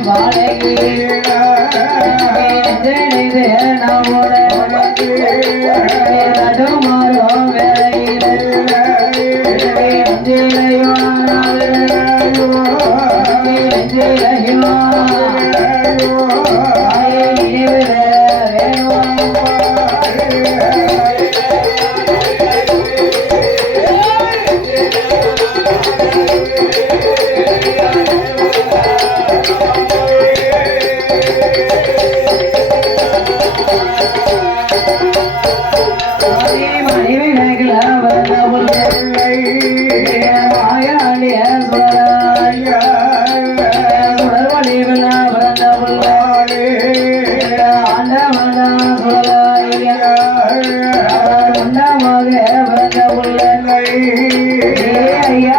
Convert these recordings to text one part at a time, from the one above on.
வாழ தேவன உள்ளங்கை ஐயா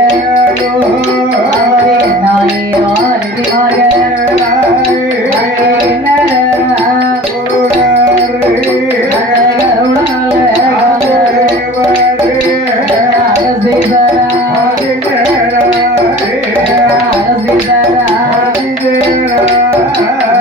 Yeah.